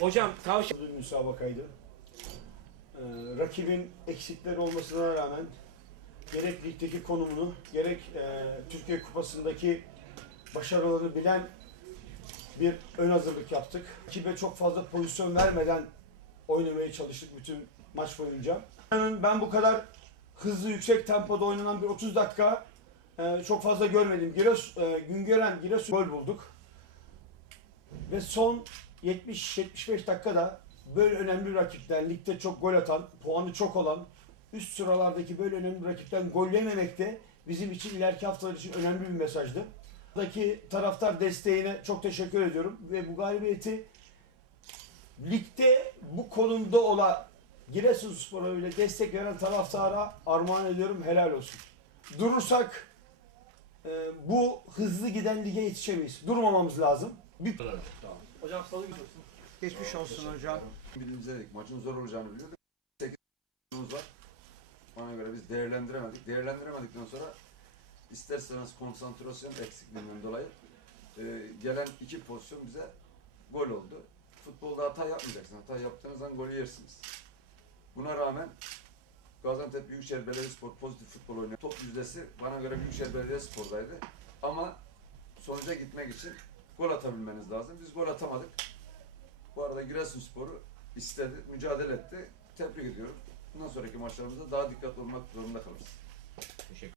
Hocam tavsiye Bir müsabakaydı. Ee, rakibin eksikleri olmasına rağmen gerek ligdeki konumunu gerek e, Türkiye Kupası'ndaki başarılarını bilen bir ön hazırlık yaptık. Rakibe çok fazla pozisyon vermeden oynamaya çalıştık bütün maç boyunca. Ben bu kadar hızlı yüksek tempoda oynanan bir 30 dakika e, çok fazla görmedim. Giresun, e, Güngören Giresun gol bulduk. Ve son 70-75 dakikada böyle önemli rakipten, ligde çok gol atan, puanı çok olan, üst sıralardaki böyle önemli rakipten gol yememek de bizim için ileriki haftalar için önemli bir mesajdı. Buradaki taraftar desteğine çok teşekkür ediyorum ve bu galibiyeti ligde bu konumda olan Giresunspor'a bile destek veren taraftara armağan ediyorum. Helal olsun. Durursak e, bu hızlı giden lige yetişemeyiz. Durmamamız lazım. Bir Hocam salı gidiyorsun. Geçmiş olsun hocam. Bildiğimizde maçın zor olacağını biliyorduk. 8 oyuncumuz var. Bana göre biz değerlendiremedik. Değerlendiremedikten sonra isterseniz konsantrasyon eksikliğinden dolayı e, gelen iki pozisyon bize gol oldu. Futbolda hata yapmayacaksın. Hata yaptığınız zaman golü yersiniz. Buna rağmen Gaziantep Büyükşehir Belediyespor pozitif futbol oynuyor. Top yüzdesi bana göre Büyükşehir Belediyespor'daydı. Ama sonuca gitmek için gol atabilmeniz lazım. Biz gol atamadık. Bu arada Giresunspor'u istedi, mücadele etti. Tebrik ediyorum. Bundan sonraki maçlarımızda daha dikkatli olmak zorunda kalırız. Teşekkür